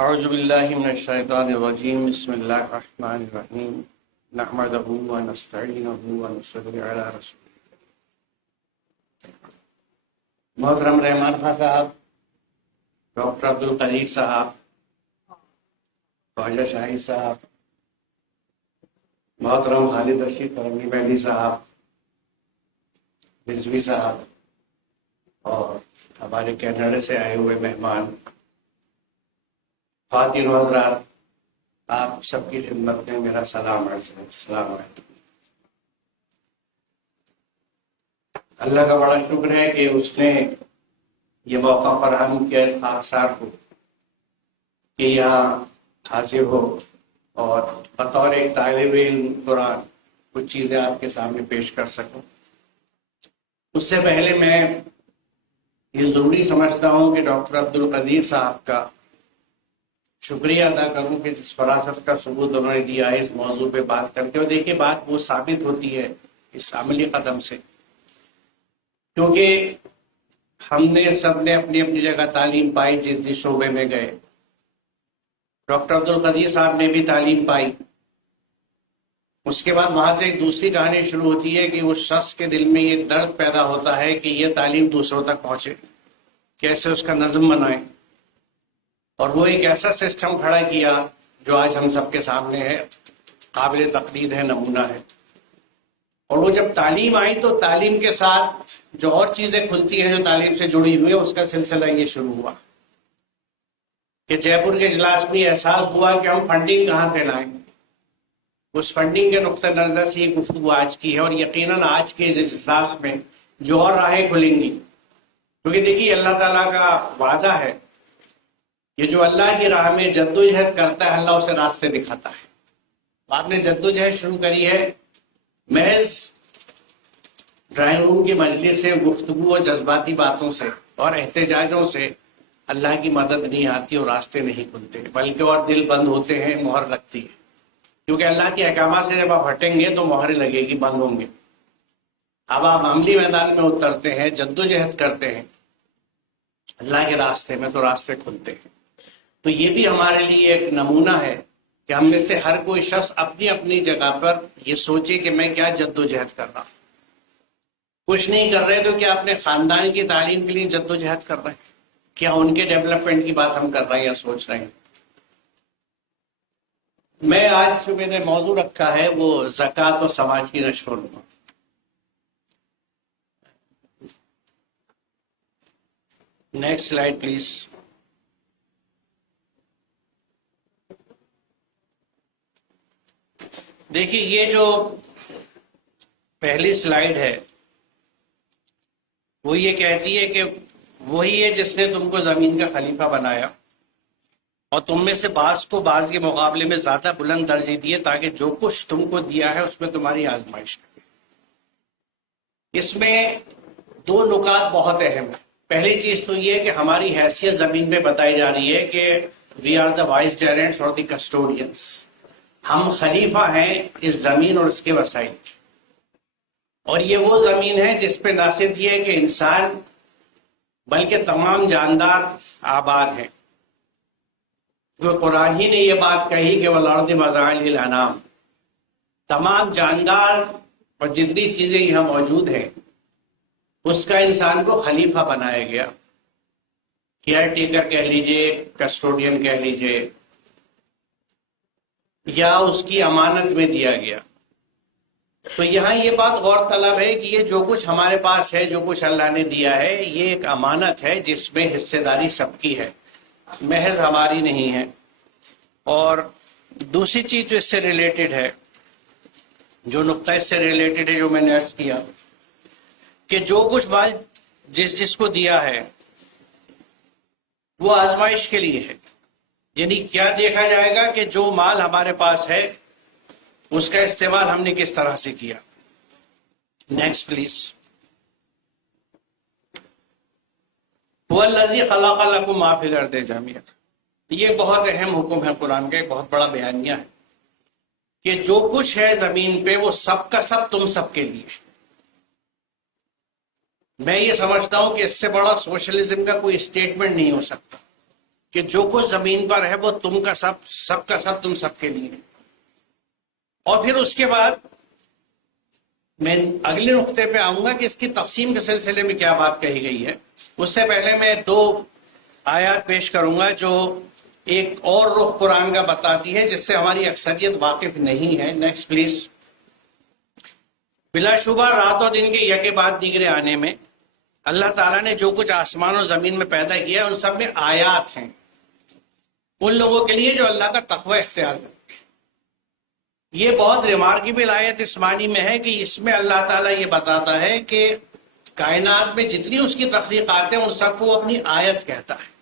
اعوذ باللہ من الشیطان الرجیم بسم اللہ الرحمن الرحیم نحمدہ ونستعینہ ونصلی علی رسول محترم رحمان خان صاحب، ڈاکٹر عبدالقدیر صاحب، خواجہ شاہی صاحب، محترم خالد رشید فرنگی مہدی صاحب، رضوی صاحب اور ہمارے کینیڈا سے آئے ہوئے مہمان، خواتین و حضرات، آپ سب کی خدمت میں میرا سلام عرض ہے۔ السلام علیکم۔ اللہ کا بڑا شکر ہے کہ اس نے یہ موقع فراہم کیا اس خاکسار کو کہ یہاں حاضر ہو اور بطور ایک طالب علم قرآن کچھ چیزیں آپ کے سامنے پیش کر سکوں۔ اس سے پہلے میں یہ ضروری سمجھتا ہوں کہ ڈاکٹر عبدالقدیر صاحب کا شکریہ ادا کروں کہ جس فراست کا ثبوت انہوں نے دیا ہے اس موضوع پہ بات کر کے، اور دیکھیے بات وہ ثابت ہوتی ہے اس عملی قدم سے، کیونکہ ہم نے سب نے اپنی اپنی جگہ تعلیم پائی جس شعبے میں گئے۔ ڈاکٹر عبدالقدیر صاحب نے بھی تعلیم پائی، اس کے بعد وہاں سے ایک دوسری کہانی شروع ہوتی ہے کہ اس شخص کے دل میں یہ درد پیدا ہوتا ہے کہ یہ تعلیم دوسروں تک پہنچے، کیسے اس کا نظم بنائیں، اور وہ ایک ایسا سسٹم کھڑا کیا جو آج ہم سب کے سامنے ہے، قابل تقلید ہے، نمونہ ہے۔ اور وہ جب تعلیم آئی تو تعلیم کے ساتھ جو اور چیزیں کھلتی ہیں جو تعلیم سے جڑی ہوئی ہے، اس کا سلسلہ یہ شروع ہوا کہ جے پور کے اجلاس میں احساس ہوا کہ ہم فنڈنگ کہاں سے لائیں۔ اس فنڈنگ کے نقطہ نظر سے یہ گفتگو آج کی ہے، اور یقیناً آج کے اس اجلاس میں جو اور راہیں کھلیں گی، کیونکہ دیکھیے اللہ تعالیٰ کا وعدہ ہے، یہ جو اللہ کی راہ میں جدوجہد کرتا ہے اللہ اسے راستے دکھاتا ہے۔ آپ نے جدوجہد شروع کری ہے، محض ڈرائنگ روم کی مجلس سے، گفتگو اور جذباتی باتوں سے اور احتجاجوں سے اللہ کی مدد نہیں آتی اور راستے نہیں کھلتے، بلکہ اور دل بند ہوتے ہیں، مہر لگتی ہے، کیونکہ اللہ کے احکامات سے جب آپ ہٹیں گے تو مہر لگے گی، بند ہوں گے۔ اب آپ عملی میدان میں اترتے ہیں، جدوجہد کرتے ہیں اللہ کے راستے میں، تو راستے کھلتے ہیں۔ تو یہ بھی ہمارے لیے ایک نمونہ ہے کہ ہم میں سے ہر کوئی شخص اپنی اپنی جگہ پر یہ سوچے کہ میں کیا جدوجہد کر رہا ہوں۔ کچھ نہیں کر رہے تو کیا اپنے خاندان کی تعلیم کے لیے جدوجہد کر رہے ہیں؟ کیا ان کے ڈیولپمنٹ کی بات ہم کر رہے ہیں یا سوچ رہے ہیں؟ میں آج جو میں نے موضوع رکھا ہے وہ زکوٰۃ و سماج کی نشو و نما۔ Next slide please. دیکھیے یہ جو پہلی سلائیڈ ہے وہ یہ کہتی ہے کہ وہی ہے جس نے تم کو زمین کا خلیفہ بنایا اور تم میں سے بعض کو بعض کے مقابلے میں زیادہ بلند درجے دیے تاکہ جو کچھ تم کو دیا ہے اس میں تمہاری آزمائش کرے۔ اس میں دو نکات بہت اہم ہیں۔ پہلی چیز تو یہ کہ ہماری حیثیت زمین پہ بتائی جا رہی ہے کہ وی آر دا وائس جیرنٹس اور دی کسٹوڈینس، ہم خلیفہ ہیں اس زمین اور اس کے وسائل کی، اور یہ وہ زمین ہے جس پہ نہ صرف یہ ہے کہ انسان بلکہ تمام جاندار آباد ہیں۔ قرآن ہی نے یہ بات کہی کہ وَالْأَرْضِ وَذَرَعٍ لِلْأَنَامِ، تمام جاندار اور جتنی چیزیں یہاں موجود ہیں اس کا انسان کو خلیفہ بنایا گیا، کیئر ٹیکر کہہ لیجئے، کسٹوڈین کہہ لیجئے، یا اس کی امانت میں دیا گیا۔ تو یہاں یہ بات غور طلب ہے کہ یہ جو کچھ ہمارے پاس ہے، جو کچھ اللہ نے دیا ہے، یہ ایک امانت ہے جس میں حصے داری سب کی ہے، محض ہماری نہیں ہے۔ اور دوسری چیز جو اس سے ریلیٹڈ ہے، جو نقطہ اس سے ریلیٹڈ ہے، جو میں نے عرض کیا کہ جو کچھ مال جس کو دیا ہے وہ آزمائش کے لیے ہے، یعنی کیا دیکھا جائے گا کہ جو مال ہمارے پاس ہے اس کا استعمال ہم نے کس طرح سے کیا۔ Next please. هو الذی خلق لکم ما فی الارض جميعا، یہ بہت اہم حکم ہے قرآن کا، ایک بہت بڑا بیانیہ ہے کہ جو کچھ ہے زمین پہ وہ سب کا سب تم سب کے لیے۔ میں یہ سمجھتا ہوں کہ اس سے بڑا سوشلزم کا کوئی اسٹیٹمنٹ نہیں ہو سکتا کہ جو کچھ زمین پر ہے وہ تم کا سب کا سب تم سب کے لیے. اور پھر اس کے بعد میں اگلے نقطے پہ آؤں گا کہ اس کی تقسیم کے سلسلے میں کیا بات کہی گئی ہے. اس سے پہلے میں 2 آیات پیش کروں گا جو ایک اور رخ قرآن کا بتاتی ہے جس سے ہماری اکثریت واقف نہیں ہے. Next please. بلا شبہ رات اور دن کے یکے بعد دیگرے آنے میں اللہ تعالیٰ نے جو کچھ آسمان اور زمین میں پیدا کیا ہے ان سب میں آیات ہیں ان لوگوں کے لیے جو اللہ کا تقوی اختیار کرتے ہیں. یہ بہت ریمارکیبل آیت اس معنی میں ہے کہ اس میں اللہ تعالیٰ یہ بتاتا ہے کہ کائنات میں جتنی اس کی تخلیقات ہیں ان سب کو اپنی آیت کہتا ہے.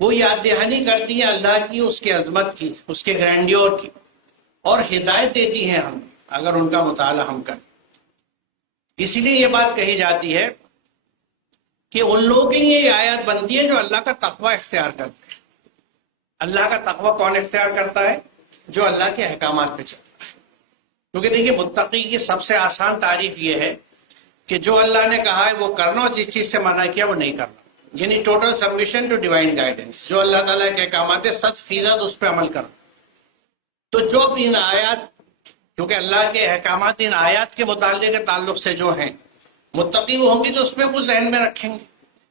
وہ یاد دہانی کرتی ہے اللہ کی، اس کی عظمت کی، اس کے گرینڈیور کی، اور ہدایت دیتی ہیں ہم اگر ان کا مطالعہ ہم کریں. اسی لیے یہ بات کہی جاتی ہے کہ ان لوگوں کے لیے یہ آیت بنتی ہے جو اللہ کا تقوی اختیار کرتے ہیں. اللہ کا تقوی کون اختیار کرتا ہے؟ جو اللہ کے احکامات پہ چلتا ہے. کیونکہ دیکھیے متقی کی سب سے آسان تعریف یہ ہے کہ جو اللہ نے کہا ہے وہ کرنا اور جس چیز سے منع کیا وہ نہیں کرنا، یعنی total submission to divine guidance. جو اللہ تعالیٰ کے احکامات ہے 100% اس پہ عمل کرنا. تو جو ان آیات، کیونکہ اللہ کے احکامات ان آیات کے مطالعے کے تعلق سے جو ہیں متقی وہ ہوں گے جو اس میں کچھ ذہن میں رکھیں گے.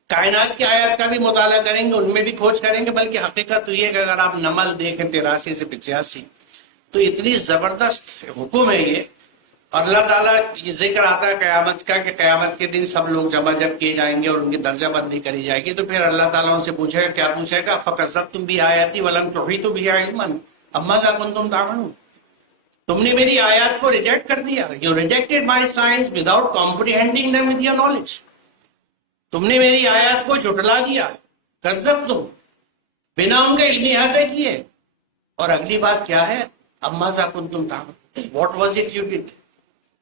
کائنات کی آیات کا بھی مطالعہ کریں گے، ان میں بھی کھوج کریں گے. بلکہ حقیقت تو یہ ہے کہ اگر آپ نمل دیکھیں 83 سے 85 تو اتنی زبردست حکم ہے یہ. اور اللہ تعالیٰ یہ ذکر آتا ہے قیامت کا کہ قیامت کے دن سب لوگ جمع جب کیے جائیں گے اور ان کی درجہ بندی کری جائے گی. تو پھر اللہ تعالیٰ ان سے پوچھے گا، کیا پوچھے گا؟ فَكَذَّبْتُمْ بِآيَاتِي وَلَمْ تُحِيطُوا بِهَا عِلْمًا أَمَّاذَا كُنتُمْ تَعْمَلُونَ. تم نے میری آیات کو ریجیکٹ کر دیا. You rejected my signs without comprehending them with your knowledge. تم نے میری آیات کو جھٹلا دیا. کذبتم، بنا ان کے علمی احاطے کیے. اور اگلی بات کیا ہے؟ اَمَّاذَا كُنتُمْ تَعْمَلُونَ. What was it you did؟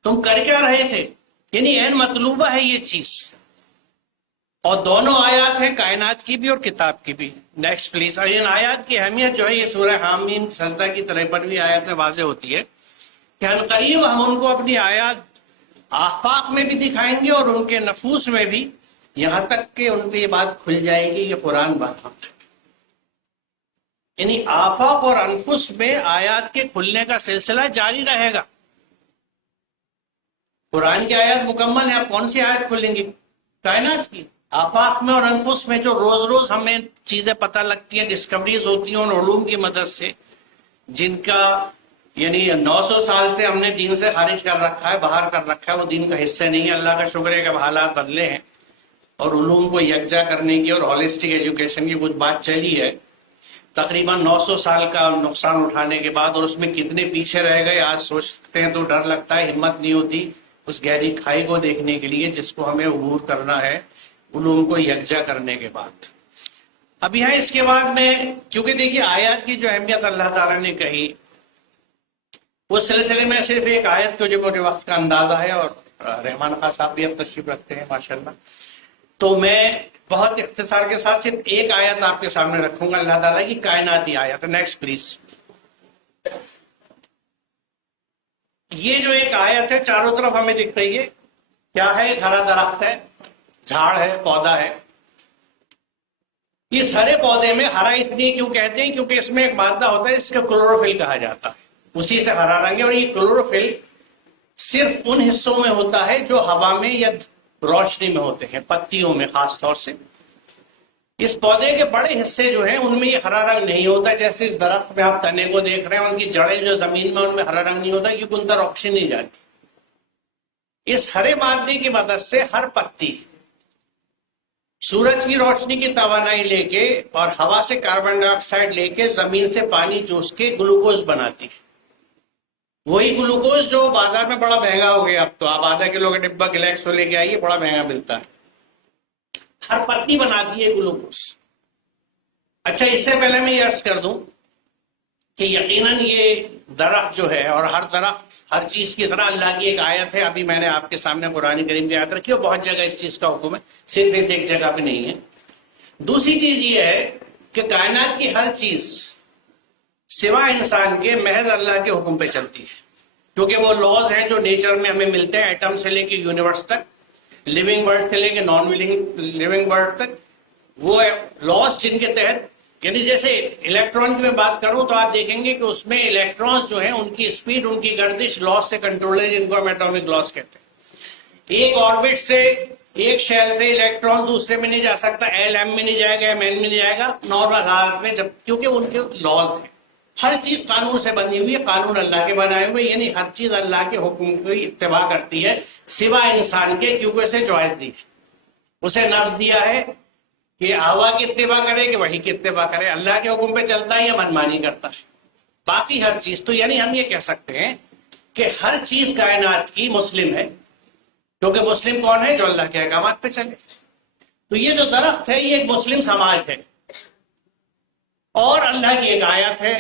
تم کر کیا رہے تھے؟ یعنی عین مطلوبہ ہے یہ چیز. اور دونوں آیات ہیں کائنات کی بھی اور کتاب کی بھی. Next please. اور ان آیات کی اہمیت جو ہے یہ سورہ حامیم سجدہ کی 53ویں آیت میں واضح ہوتی ہے کہ عنقریب ہم ان کو اپنی آیات آفاق میں بھی دکھائیں گے اور ان کے نفوس میں بھی، یہاں تک کہ ان پہ یہ بات کھل جائے گی یہ قرآن بات ہم تک. یعنی آفاق اور انفس میں آیات کے کھلنے کا سلسلہ جاری رہے گا. قرآن کی آیات مکمل ہے، آپ کون سی آیت کھلیں گی؟ کائنات کی. آفاق میں اور انفس میں جو روز روز ہمیں چیزیں پتہ لگتی ہیں، ڈسکوریز ہوتی ہیں ان علوم کی مدد سے، جن کا یعنی 900 سال سے ہم نے دین سے خارج کر رکھا ہے، باہر کر رکھا ہے، وہ دین کا حصہ نہیں ہے. اللہ کا شکر ہے کہ حالات بدلے ہیں اور علوم کو یکجا کرنے کی اور ہولسٹک ایجوکیشن کی کچھ بات چلی ہے تقریباً 900 سال کا نقصان اٹھانے کے بعد. اور اس میں کتنے پیچھے رہ گئے آج سوچتے ہیں تو ڈر لگتا ہے، ہمت نہیں ہوتی اس گہری کھائی کو دیکھنے کے لیے جس کو ہمیں عبور کرنا ہے علوم کو یکجا کرنے کے بعد. اب یہاں اس کے بعد میں، کیونکہ دیکھیے آیات کی جو اہمیت اللہ تعالیٰ نے کہی اس سلسلے میں صرف ایک آیت کو جو مجھے وقت کا اندازہ ہے، اور رحمان خان صاحب بھی اب تشریف رکھتے ہیں ماشاءاللہ، تو میں بہت اختصار کے ساتھ صرف ایک آیت آپ کے سامنے رکھوں گا اللہ تعالیٰ کی کائناتی آیت. Next please. یہ جو ایک آیت ہے چاروں طرف ہمیں دکھ رہی ہے، کیا ہے؟ ایک ہرا درخت ہے، جھاڑ ہے، پودا ہے. اس ہرے پودے میں ہرا اس لیے کیوں کہتے ہیں؟ کیونکہ اس میں ایک مادہ ہوتا ہے اس کا کلوروفل کہا جاتا ہے، اسی سے ہرا رنگ ہے. اور یہ کلوروفل صرف ان حصوں میں ہوتا ہے جو ہوا میں یا روشنی میں ہوتے ہیں، پتیوں میں خاص طور سے. اس پودے کے بڑے حصے جو ہیں ان میں یہ ہرا رنگ نہیں ہوتا. جیسے اس درخت میں آپ تنے کو دیکھ رہے ہیں، ان کی جڑیں جو زمین میں ان میں ہرا رنگ نہیں ہوتا کیونکہ ان تک روشنی نہیں جاتی. اس ہرے مادے کی مدد سے ہر پتی سورج کی روشنی کی توانائی لے کے اور ہوا سے کاربن ڈائی آکسائڈ لے کے زمین سے پانی چوس کے گلوکوز بناتی ہے. وہی گلوکوز جو بازار میں بڑا مہنگا ہو گیا، اب تو آپ آدھا کلو کا ڈبہ گلیکسو لے کے آئیے، بڑا مہنگا ملتا ہے. ہر پتی بناتی ہے گلوکوز. اچھا، اس سے پہلے میں یہ عرض کر دوں کہ یقیناً یہ درخت جو ہے، اور ہر درخت ہر چیز کی طرح اللہ کی ایک آیت ہے. ابھی میں نے آپ کے سامنے قرآن کریم کی آیت رکھی اور بہت جگہ اس چیز کا حکم ہے، صرف اس ایک جگہ پہ نہیں ہے. دوسری چیز یہ ہے کہ کائنات کی ہر چیز سوائے انسان کے محض اللہ کے حکم پہ چلتی ہے، کیونکہ وہ لاز ہیں جو نیچر میں ہمیں ملتے ہیں، ایٹم سے لے کے یونیورس تک، لیونگ برڈ سے لے کے نان لیونگ برڈ تک، وہ لاس جن کے تحت، یعنی جیسے الیکٹران کی میں بات کروں تو آپ دیکھیں گے کہ اس میں الیکٹرانز جو ہیں ان کی اسپیڈ، ان کی گردش لاس سے کنٹرول ہے، جن کو ہم ایٹامک لاس کہتے ہیں۔ ایک آربٹ سے، ایک شیل سے الیکٹران دوسرے میں نہیں جا سکتا، ایل ایم میں نہیں جائے گا، ایم این میں نہیں جائے گا نارمل حالت میں، جب کیونکہ ان کے لاز ہیں۔ ہر چیز قانون سے بنی ہوئی ہے، قانون اللہ کے بنائے ہوئے، یعنی ہر چیز اللہ کے حکم کی اتباع کرتی ہے سوائے انسان کے، کیونکہ اسے چوائس دی ہے، اسے نفس دیا ہے کہ ہوا کی اتباع کرے کہ وحی کی اتباع کرے، اللہ کے حکم پہ چلتا ہے یا منمانی کرتا ہے۔ باقی ہر چیز تو یعنی ہم یہ کہہ سکتے ہیں کہ ہر چیز کائنات کی مسلم ہے، کیونکہ مسلم کون ہے؟ جو اللہ کے احکامات پہ چلے۔ تو یہ جو درخت ہے یہ ایک مسلم سماج ہے، اور اللہ کی ایک آیت ہے،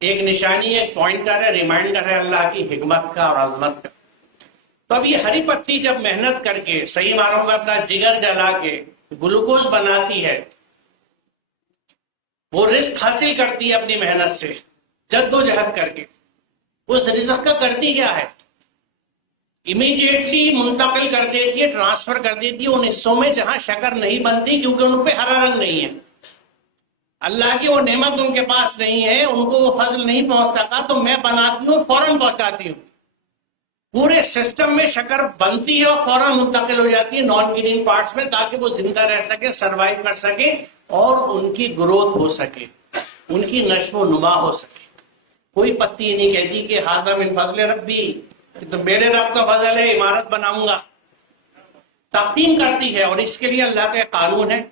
ایک نشانی، ایک پوائنٹر ہے، ریمائنڈر ہے اللہ کی حکمت کا اور عظمت کا۔ تو اب یہ ہری پتی جب محنت کر کے، صحیح معنوں میں اپنا جگر جلا کے گلوکوز بناتی ہے، وہ رزق حاصل کرتی ہے اپنی محنت سے، جد و جہد کر کے، اس رزق کا کرتی کیا ہے؟ امیجیٹلی منتقل کر دیتی ہے، ٹرانسفر کر دیتی ہے ان حصوں میں جہاں شکر نہیں بنتی، کیونکہ ان پہ ہرا رنگ نہیں ہے، اللہ کی وہ نعمت ان کے پاس نہیں ہے، ان کو وہ فضل نہیں پہنچ سکا، تو میں بناتی ہوں، فوراً پہنچاتی ہوں۔ پورے سسٹم میں شکر بنتی ہے اور فوراً منتقل ہو جاتی ہے نان گرین پارٹس میں، تاکہ وہ زندہ رہ سکے، سروائیو کر سکے، اور ان کی گروتھ ہو سکے، ان کی نشو و نما ہو سکے۔ کوئی پتی نہیں کہتی کہ ھذا من فضل ربی، تو میرے رب کا فضل ہے، عمارت بناؤں گا۔ تقسیم کرتی ہے، اور اس کے لیے اللہ کا قانون ہے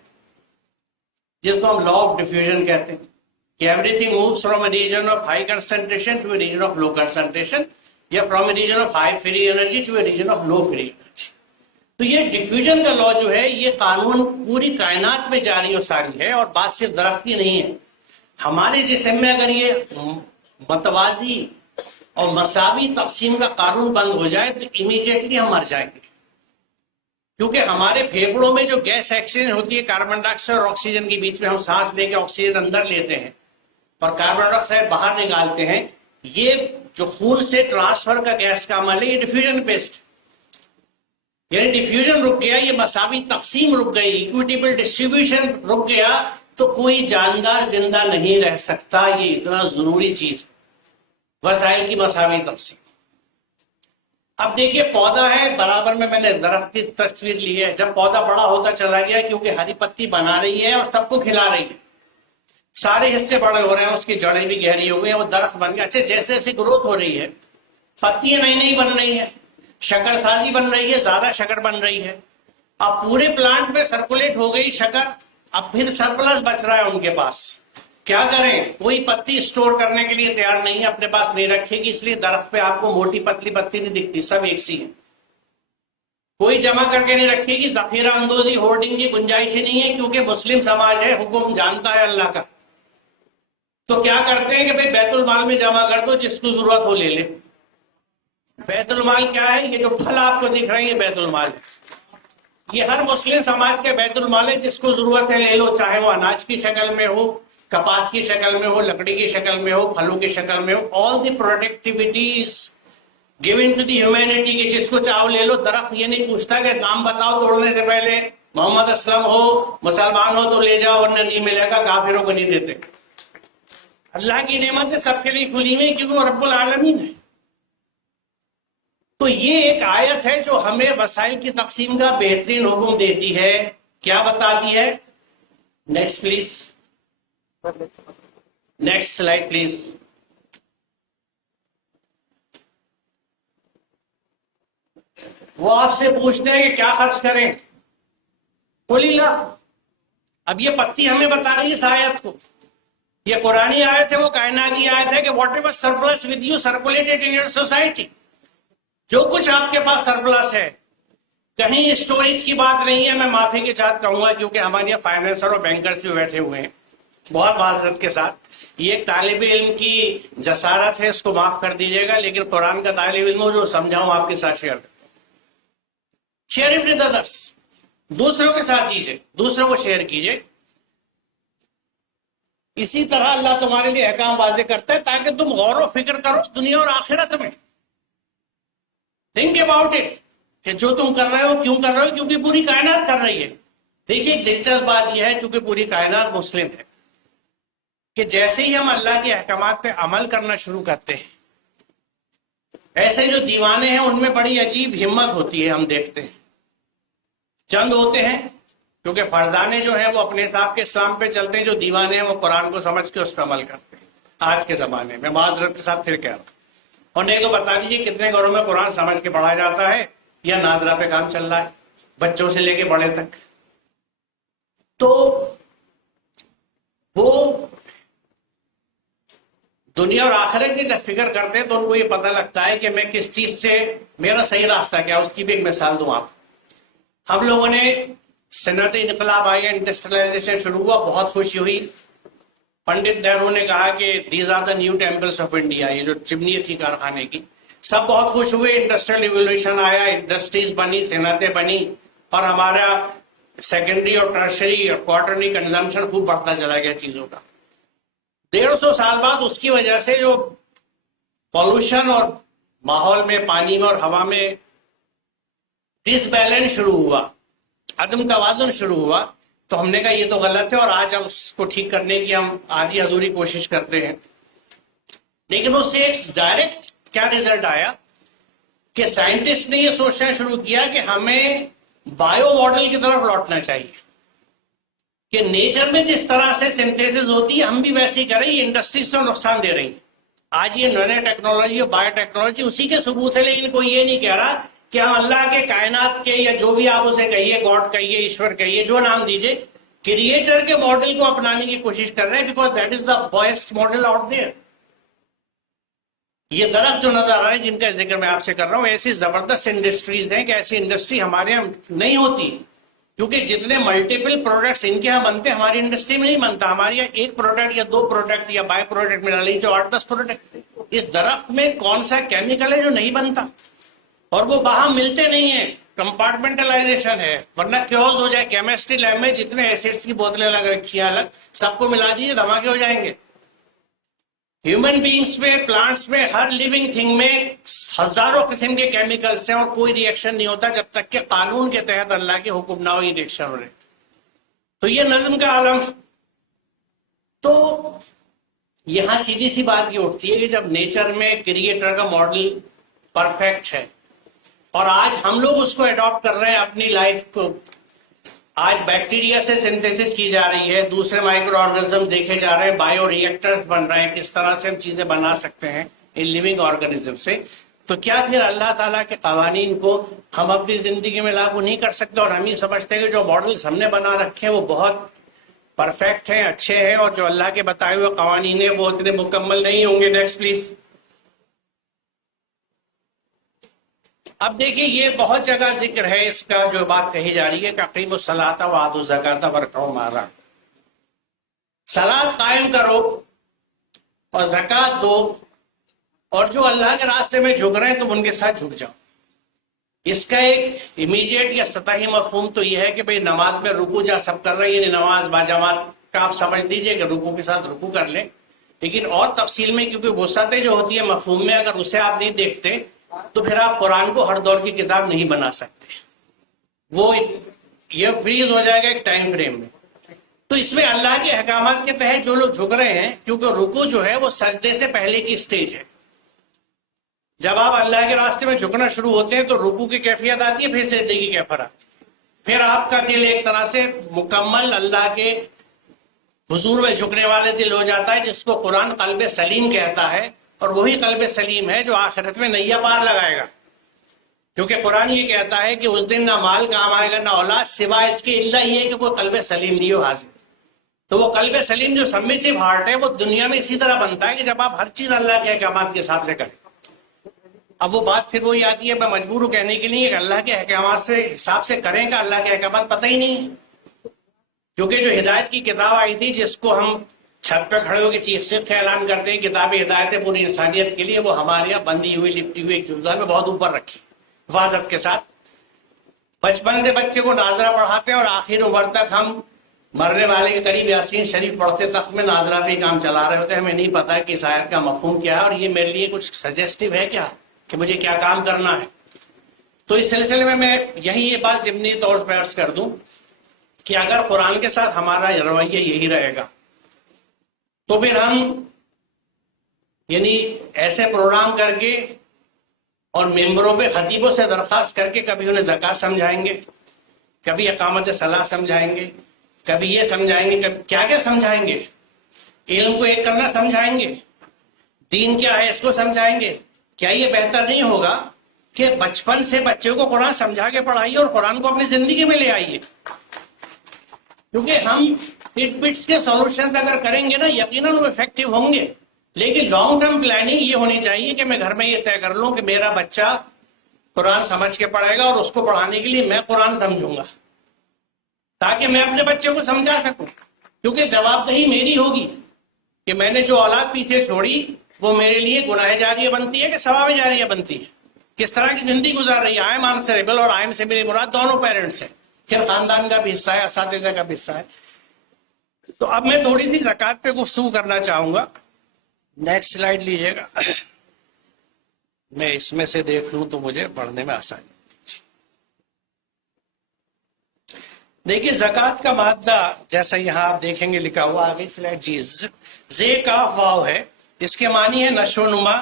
جس کو ہم لا آف ڈیفیوژن کہتے ہیں، کہ everything moves from a region of high concentration to a region of low concentration, یا from a region of high free energy to a region of low free energy. تو یہ diffusion کا لا جو ہے، یہ قانون پوری کائنات میں جاری و ساری ہے، اور بات صرف درخت کی نہیں ہے۔ ہمارے جسم میں اگر یہ متوازی اور مساوی تقسیم کا قانون بند ہو جائے تو امیڈیٹلی ہم مر جائیں گے، کیونکہ ہمارے پھیپڑوں میں جو گیس ایکسچینج ہوتی ہے کاربن ڈائی آکسائڈ اور آکسیجن کے بیچ میں، ہم سانس لے کے آکسیجن اندر لیتے ہیں اور کاربن ڈائی آکسائڈ باہر نکالتے ہیں، یہ جو خون سے ٹرانسفر کا گیس کا عمل ہے، یہ ڈیفیوژن بیسڈ، یعنی ڈیفیوژن رک گیا، یہ مساوی تقسیم رک گئی، ایکویٹیبل ڈسٹریبیوشن رک گیا، تو کوئی جاندار زندہ نہیں رہ سکتا۔ یہ اتنا ضروری چیز، وسائل کی مساوی تقسیم۔ اب دیکھیے پودا ہے، برابر میں نے درخت کی تصویر لی ہے، جب پودا بڑا ہوتا چلا گیا، کیونکہ ہری پتی بنا رہی ہے اور سب کو کھلا رہی ہے، سارے حصے بڑے ہو رہے ہیں، اس کی جڑیں بھی گہری ہو گئی ہیں، وہ درخت بن گیا۔ اچھا، جیسے جیسے گروتھ ہو رہی ہے، پتیاں نئی نئی بن رہی ہیں، شکر سازی بن رہی ہے، زیادہ شکر بن رہی ہے، اب پورے پلانٹ میں سرکولیٹ ہو گئی شکر، اب پھر سرپلس بچ رہا ہے ان کے پاس، کیا کریں؟ کوئی پتی اسٹور کرنے کے لیے تیار نہیں ہے، اپنے پاس نہیں رکھے گی، اس لیے درخت پہ آپ کو موٹی پتلی پتی نہیں دکھتی، سب ایک سی ہیں، کوئی جمع کر کے نہیں رکھے گی، ذخیرہ اندوزی ہورڈنگ کی گنجائش ہی نہیں ہے، کیونکہ مسلم سماج ہے، حکم جانتا ہے اللہ کا۔ تو کیا کرتے ہیں کہ بھئی بیت المال میں جمع کر دو، جس کو ضرورت ہو لے لے۔ بیت المال کیا ہے؟ یہ جو پھل آپ کو دکھ رہے ہیں، یہ بیت المال ہے، یہ ہر مسلم سماج کے بیت المال ہے، جس کو ضرورت ہے لے لو، چاہے وہ اناج کی شکل میں ہو، کپاس کی شکل میں ہو، لکڑی کی شکل میں ہو، پھلوں کی شکل میں ہو، آل دی پروڈکٹیوٹیز گیون ٹو دی ہیومینٹی، کہ جس کو چاہو لے لو۔ درخت یہ نہیں پوچھتا کہ نام بتاؤ توڑنے سے پہلے، محمد اسلم ہو، مسلمان ہو تو لے جاؤ ورنہ نہیں ملے گا، کافروں کو نہیں دیتے۔ اللہ کی نعمتیں سب کے لیے کھلی ہوئی، کیونکہ وہ رب العالمین ہے۔ تو یہ ایک آیت ہے جو ہمیں وسائل کی تقسیم کا بہترین حکم دیتی ہے۔ کیا بتاتی ہے؟ Next please, next slide please. وہ آپ سے پوچھتے ہیں کہ کیا خرچ کریں، قل اللہ۔ اب یہ پتی ہمیں بتا رہی ہے اس آیت کو، یہ قرآنی آیت ہے، وہ کائناتی آیت ہے کہ what ever surplus with you circulated in your society, جو کچھ آپ کے پاس سرپلس ہے، کہیں اسٹوریج کی بات نہیں ہے، میں معافی کے ساتھ کہوں گا، کیونکہ ہمارے یہاں فائنینسر اور بینکرز بھی بیٹھے ہوئے ہیں، بہت معذرت کے ساتھ، یہ ایک طالب علم کی جسارت ہے، اس کو معاف کر دیجیے گا، لیکن قرآن کا طالب علم ہو، جو سمجھاؤں آپ کے ساتھ شیئر اٹ ود ادرس، دوسروں کے ساتھ دیجیے، دوسروں کو شیئر کیجیے۔ اسی طرح اللہ تمہارے لیے احکام واضح کرتا ہے تاکہ تم غور و فکر کرو دنیا اور آخرت میں۔ تھنک اباؤٹ اٹ، کہ جو تم کر رہے ہو کیوں کر رہے ہو، کیونکہ پوری کائنات کر رہی ہے۔ دیکھیے دلچسپ بات یہ ہے، چونکہ پوری کائنات مسلم ہے، کہ جیسے ہی ہم اللہ کے احکامات پہ عمل کرنا شروع کرتے ہیں، ایسے جو دیوانے ہیں ان میں بڑی عجیب ہمت ہوتی ہے. ہم دیکھتے ہیں چند ہوتے ہیں کیونکہ فرزانے جو ہیں وہ اپنے حساب کے اسلام پہ چلتے ہیں، جو دیوانے ہیں وہ قرآن کو سمجھ کے اس پہ عمل کرتے ہیں. آج کے زمانے میں معذرت کے ساتھ پھر کہہ رہا ہوں، اور نہیں تو بتا دیجیے کتنے گھروں میں قرآن سمجھ کے پڑھا جاتا ہے یا ناظرہ پہ کام چل رہا ہے، بچوں سے لے کے بڑے تک. تو وہ دنیا اور آخرت کی جب فکر کرتے ہیں تو ان کو یہ پتہ لگتا ہے کہ میں کس چیز سے میرا صحیح راستہ کیا، اس کی بھی ایک مثال دوں آپ. ہم لوگوں نے صنعتی انقلاب آئی، انڈسٹریلائزیشن شروع ہوا، بہت خوشی ہوئی. پنڈت نہرو نے کہا کہ these are the new temples of India, یہ جو چمنی تھی کارخانے کی، سب بہت خوش ہوئے. انڈسٹریل ریولیوشن آیا، انڈسٹریز بنی، صنعتیں بنی، اور ہمارا سیکنڈری اور ٹرشری اور کوارٹرلی کنزمپشن خوب بڑھتا چلا گیا چیزوں کا. 150 سال بعد اس کی وجہ سے جو پولوشن اور ماحول میں، پانی میں اور ہوا میں ڈس بیلنس شروع ہوا، عدم توازن شروع ہوا، تو ہم نے کہا یہ تو غلط ہے، اور آج ہم اس کو ٹھیک کرنے کی ہم آدھی ادھوری کوشش کرتے ہیں. لیکن اس سے ایک ڈائریکٹ کیا رزلٹ آیا کہ سائنٹسٹ نے یہ سوچنا شروع کیا کہ ہمیں بایو ماڈل کی طرف لوٹنا چاہیے، کہ نیچر میں جس طرح سے سنتھیسس ہوتی ہے ہم بھی ویسی کریں. یہ انڈسٹریز تو نقصان دے رہی ہیں. آج یہ نینو ٹیکنالوجی اور بایو ٹیکنالوجی اسی کے ثبوت ہے، لیکن کوئی یہ نہیں کہہ رہا کہ ہم اللہ کے کائنات کے، یا جو بھی آپ اسے کہیے، گاڈ کہیے، ایشور کہیے، جو نام دیجیے، کریٹر کے ماڈل کو اپنانے کی کوشش کر رہے ہیں، because that is the best model out there. یہ درخت جو نظر آ رہے ہیں جن کا ذکر میں آپ سے کر رہا ہوں، ایسی زبردست انڈسٹریز ہیں کہ ایسی انڈسٹری ہمارے یہاں نہیں ہوتی، کیونکہ جتنے ملٹیپل پروڈکٹس ان کے یہاں بنتے ہیں ہماری انڈسٹری میں نہیں بنتا. ہمارے یہاں ایک پروڈکٹ یا 2 پروڈکٹ یا بائی پروڈکٹ ملا لیجیے، 8-10 پروڈکٹ. اس درخت میں کون سا کیمیکل ہے جو نہیں بنتا، اور وہ باہر ملتے نہیں ہیں. کمپارٹمنٹلائزیشن ہے، ورنہ کیوز ہو جائے. کیمسٹری لیب میں جتنے ایسڈس کی بوتلیں لگ رکھی ہیں الگ، سب کو ملا دیجیے، دھماکے ہو جائیں گے. ہیومن بینگس میں، پلانٹس میں، ہر لیونگ تھنگ میں ہزاروں قسم کے کیمیکلس ہیں، اور کوئی ری ایکشن نہیں ہوتا جب تک کہ قانون کے تحت اللہ کے حکم نہ ہو یہ ری ایکشن ہو رہے. تو یہ نظم کا عالم. تو یہاں سیدھی سی بات یہ اٹھتی ہے کہ جب نیچر میں کریٹر کا ماڈل پرفیکٹ ہے، اور آج ہم لوگ اس کو اڈاپٹ کر رہے ہیں اپنی لائف کو. آج بیکٹیریا سے سنتھیسس کی جا رہی ہے، دوسرے مائکرو آرگنزم دیکھے جا رہے ہیں، بایو ری ایکٹرز بن رہے ہیں، کس طرح سے ہم چیزیں بنا سکتے ہیں ان لیونگ آرگنزم سے. تو کیا پھر اللہ تعالیٰ کے قوانین کو ہم اپنی زندگی میں لاگو نہیں کر سکتے؟ اور ہم یہ سمجھتے ہیں کہ جو ماڈلز ہم نے بنا رکھے ہیں وہ بہت پرفیکٹ ہیں، اچھے ہیں، اور جو اللہ کے بتائے ہوئے قوانین ہیں وہ اتنے مکمل نہیں ہوں گے. Next please. اب دیکھیں یہ بہت جگہ ذکر ہے اس کا، جو بات کہی جا رہی ہے کہ اقیموا الصلاۃ وآتوا الزکاۃ وارکعوا مع الراکعین. صلاۃ قائم کرو اور زکوٰۃ دو، اور جو اللہ کے راستے میں جھک رہے ہیں تم ان کے ساتھ جھک جاؤ. اس کا ایک امیڈیٹ یا سطحی مفہوم تو یہ ہے کہ بھئی نماز میں رکوع جا سب کر رہے ہیں، یعنی نماز باجماعت کا آپ سمجھ لیجئے کہ رکوع کے ساتھ رکوع کر لیں. لیکن اور تفصیل میں، کیونکہ وسعتیں جو ہوتی ہے مفہوم میں، اگر اسے آپ نہیں دیکھتے تو پھر آپ قرآن کو ہر دور کی کتاب نہیں بنا سکتے. وہ یہ فریز ہو جائے گا ایک ٹائم فریم میں. تو اس میں اللہ کے احکامات کے تحت جو لوگ جھک رہے ہیں، کیونکہ رکوع جو ہے وہ سجدے سے پہلے کی سٹیج ہے. جب آپ اللہ کے راستے میں جھکنا شروع ہوتے ہیں تو رکوع کی کیفیت آتی ہے، پھر سجدے کی کیفیت آتی ہے. پھر آپ کا دل ایک طرح سے مکمل اللہ کے حضور میں جھکنے والے دل ہو جاتا ہے، جس کو قرآن قلب سلیم کہتا ہے. اور وہی قلب سلیم ہے جو آخرت میں نیا پار لگائے گا، کیونکہ قرآن یہ کہتا ہے کہ اس دن نہ مال کام آئے گا نہ اولاد، سوائے اس کے الا یہ کہ کوئی قلب سلیم نہیں ہو حاضر. تو وہ قلب سلیم جو سبمیسو ہارٹ ہے، وہ دنیا میں اسی طرح بنتا ہے کہ جب آپ ہر چیز اللہ کے احکامات کے حساب سے کریں. اب وہ بات پھر وہی آتی ہے، میں مجبور ہوں کہنے کے لیے کہ اللہ کے احکامات سے حساب سے کریں گا، اللہ کے احکامات پتہ ہی نہیں ہے. کیونکہ جو ہدایت کی کتاب آئی تھی، جس کو ہم چھت پہ کھڑے ہو کے چیخ چیخ کے اعلان کرتے ہیں کتاب ہدایت ہے پوری انسانیت کے لیے، وہ ہمارے یہاں بندی ہوئی لپٹی ہوئی ایک جلدہ میں بہت اوپر رکھی حفاظت کے ساتھ. بچپن سے بچے کو ناظرہ پڑھاتے ہیں، اور آخر عمر تک ہم مرنے والے کے قریب یاسین شریف پڑھتے تخت میں ناظرہ پہ کام چلا رہے ہوتے ہیں. ہمیں نہیں پتا کہ اس آیت کا مفہوم کیا ہے، اور یہ میرے لیے کچھ سجیسٹو ہے کیا کہ مجھے کیا کام کرنا ہے. تو اس سلسلے میں یہی یہ بات ضمنی طور پر عرض کر دوں کہ اگر قرآن کے ساتھ ہمارا رویہ یہی رہے گا تو پھر ہم یعنی ایسے پروگرام کر کے اور ممبروں پہ خطیبوں سے درخواست کر کے کبھی انہیں زکوٰۃ سمجھائیں گے، کبھی اقامت صلاح سمجھائیں گے، کبھی یہ سمجھائیں گے، کبھی کیا کیا سمجھائیں گے، علم کو ایک کرنا سمجھائیں گے، دین کیا ہے اس کو سمجھائیں گے. کیا یہ بہتر نہیں ہوگا کہ بچپن سے بچے کو قرآن سمجھا کے پڑھائیے اور قرآن کو اپنی زندگی میں لے آئیے؟ کیونکہ ہم پٹ پٹس کے سولوشنز اگر کریں گے نا یقیناً وہ افیکٹو ہوں گے، لیکن لانگ ٹرم پلاننگ یہ ہونی چاہیے کہ میں گھر میں یہ طے کر لوں کہ میرا بچہ قرآن سمجھ کے پڑھے گا اور اس کو پڑھانے کے لیے میں قرآن سمجھوں گا تاکہ میں اپنے بچے کو سمجھا سکوں. کیونکہ جواب دہی میری ہوگی کہ میں نے جو اولاد پیچھے چھوڑی وہ میرے لیے گناہ جاریہ بنتی ہے کہ ثواب جاریہ بنتی ہے، کس طرح کی زندگی گزار رہی ہے. آئی ایم آنسریبل اور آئی ایم سے میری مراد دونوں پیرنٹس ہیں، پھر خاندان کا بھی حصہ ہے، اساتذہ کا بھی حصہ ہے. تو اب میں تھوڑی سی زکوٰۃ پہ گفتگو کرنا چاہوں گا. نیکسٹ سلائیڈ لیجیے گا. میں اس میں سے دیکھ لوں تو مجھے پڑھنے میں آسانی. دیکھیے زکوٰۃ کا مادہ جیسا یہاں آپ دیکھیں گے لکھا ہوا آگے سلائیڈ جی، زے کاف واو ہے، اس کے معنی ہے نشو و نما،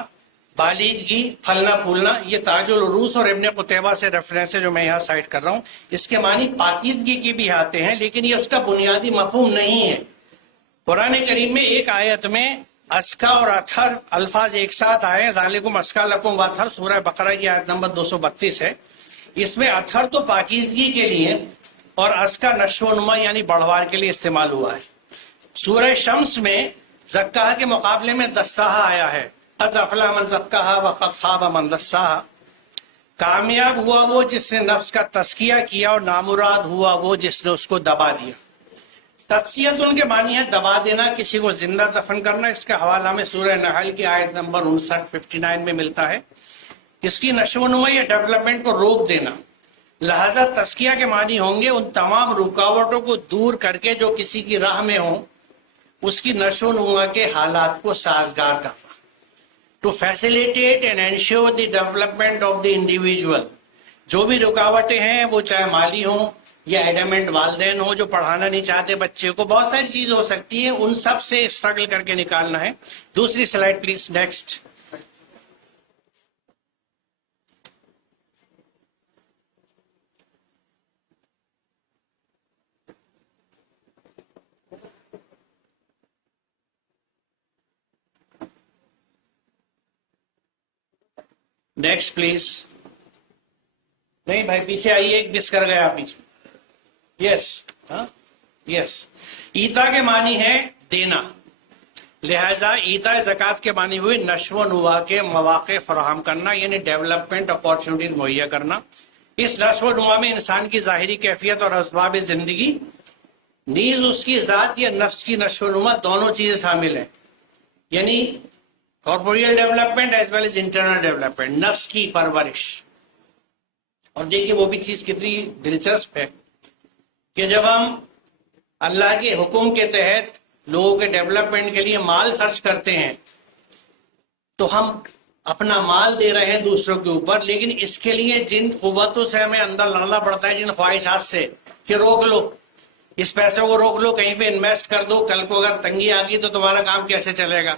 بالیدگی، پھلنا پھولنا. یہ تاج العروس اور ابن قتیبہ سے ریفرنس ہے جو میں یہاں سائٹ کر رہا ہوں. اس کے معنی پاکیزگی کی بھی آتے ہیں لیکن یہ اس کا بنیادی مفہوم نہیں ہے. قرآن کریم میں ایک آیت میں اسکا اور اتھر الفاظ ایک ساتھ آئے، ذالکم اسکا لکم واتھر، سورہ بقرہ کی آیت نمبر 232 ہے. اس میں اتھر تو پاکیزگی کے لیے اور اسکا نشو و نما یعنی بڑھوار کے لیے استعمال ہوا ہے. سورہ شمس میں زکاہ کے مقابلے میں دساہا آیا ہے، قد افلح من زکاہا وقد خاب من دساہا. کامیاب ہوا وہ جس نے نفس کا تزکیہ کیا اور نامراد ہوا وہ جس نے اس کو دبا دیا. تزکیت ان کے معنی ہے دبا دینا، کسی کو زندہ دفن کرنا. اس کا حوالہ میں سورہ نحل کی آیت نمبر 59 میں ملتا ہے. اس کی نشو و نما یا ڈیولپمنٹ کو روک دینا. لہذا تزکیہ کے معنی ہوں گے ان تمام رکاوٹوں کو دور کر کے جو کسی کی راہ میں ہوں، اس کی نشو و نما کے حالات کو سازگار کرنا. To facilitate and ensure the development of the individual. جو بھی رکاوٹیں ہیں وہ چاہے مالی ہوں یا ایڈامنٹ والدین ہوں جو پڑھانا نہیں چاہتے بچے کو، بہت ساری چیز ہو سکتی ہیں، ان سب سے اسٹرگل کر کے نکالنا ہے. دوسری slide please, next. Next please. نہیں بھائی پیچھے آئیے، ایک مس کر گیا پیچھے. یس یس. ایتا کے معنی ہے دینا، لہذا ایتا زکوٰۃ کے معنی ہوئی نشو و نما کے مواقع فراہم کرنا یعنی ڈیولپمنٹ اپارچونیٹیز مہیا کرنا. اس نشو و نما میں انسان کی ظاہری کیفیت اور اسباب زندگی نیز اس کی ذات یا نفس کی نشو و نما دونوں چیزیں شامل ہیں، یعنی corporeal development as well as internal development, نفس کی پرورش. اور دیکھیے وہ بھی چیز کتنی دلچسپ ہے کہ جب ہم اللہ کے حکم کے تحت لوگوں کے ڈیولپمنٹ کے لیے مال خرچ کرتے ہیں تو ہم اپنا مال دے رہے ہیں دوسروں کے اوپر، لیکن اس کے لیے جن قوتوں سے ہمیں اندر لڑنا پڑتا ہے، جن خواہشات سے کہ روک لو اس پیسے کو، روک لو کہیں پہ انویسٹ کر دو، کل کو اگر تنگی آ گئی تو تمہارا کام کیسے چلے گا،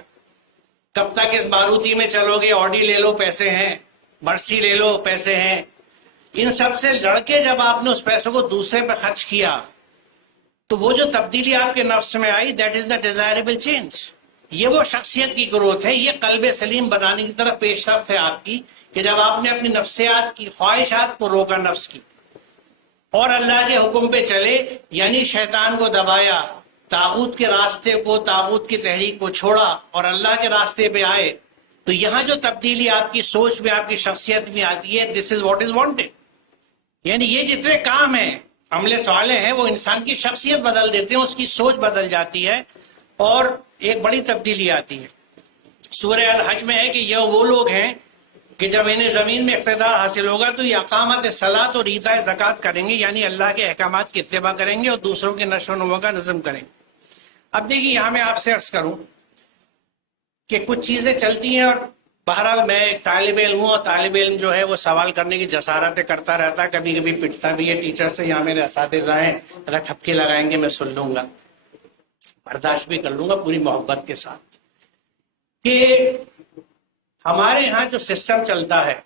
کب تک اس ماروتی میں چلو گے، آڈی لے لو پیسے ہیں، مرسی لے لو پیسے ہیں. ان سب سے لڑ کے جب آپ نے اس پیسے کو دوسرے پہ خرچ کیا تو وہ جو تبدیلی آپ کے نفس میں آئی، that is the desirable change. یہ وہ شخصیت کی گروتھ ہے، یہ قلب سلیم بنانے کی طرف پیش رفت ہے آپ کی کہ جب آپ نے اپنی نفسیات کی خواہشات کو روکا، نفس کی، اور اللہ کے حکم پہ چلے یعنی شیطان کو دبایا، طاغوت کے راستے کو، طاغوت کی تحریک کو چھوڑا اور اللہ کے راستے پہ آئے، تو یہاں جو تبدیلی آپ کی سوچ میں، آپ کی شخصیت میں آتی ہے، دس از واٹ از وانٹیڈ. یعنی یہ جتنے کام ہیں، عمل صالح ہیں، وہ انسان کی شخصیت بدل دیتے ہیں، اس کی سوچ بدل جاتی ہے اور ایک بڑی تبدیلی آتی ہے. سورہ الحج میں ہے کہ یہ وہ لوگ ہیں کہ جب انہیں زمین میں اقتدار حاصل ہوگا تو یہ اقامت صلاۃ اور ایتاء زکوٰۃ کریں گے، یعنی اللہ کے احکامات کی اتباع کریں گے اور دوسروں کے نشو و نما کا نظم کریں گے. اب دیکھیے یہاں میں آپ سے عرض کروں کہ کچھ چیزیں چلتی ہیں اور بہرحال میں ایک طالب علم ہوں، اور طالب علم جو ہے وہ سوال کرنے کی جسارتیں کرتا رہتا ہے، کبھی کبھی پٹتا بھی ہے ٹیچر سے. یہاں میرے اساتذہ ہیں، اگر تھپکی لگائیں گے میں سن لوں گا، برداشت بھی کر لوں گا پوری محبت کے ساتھ. کہ ہمارے یہاں جو سسٹم چلتا ہے،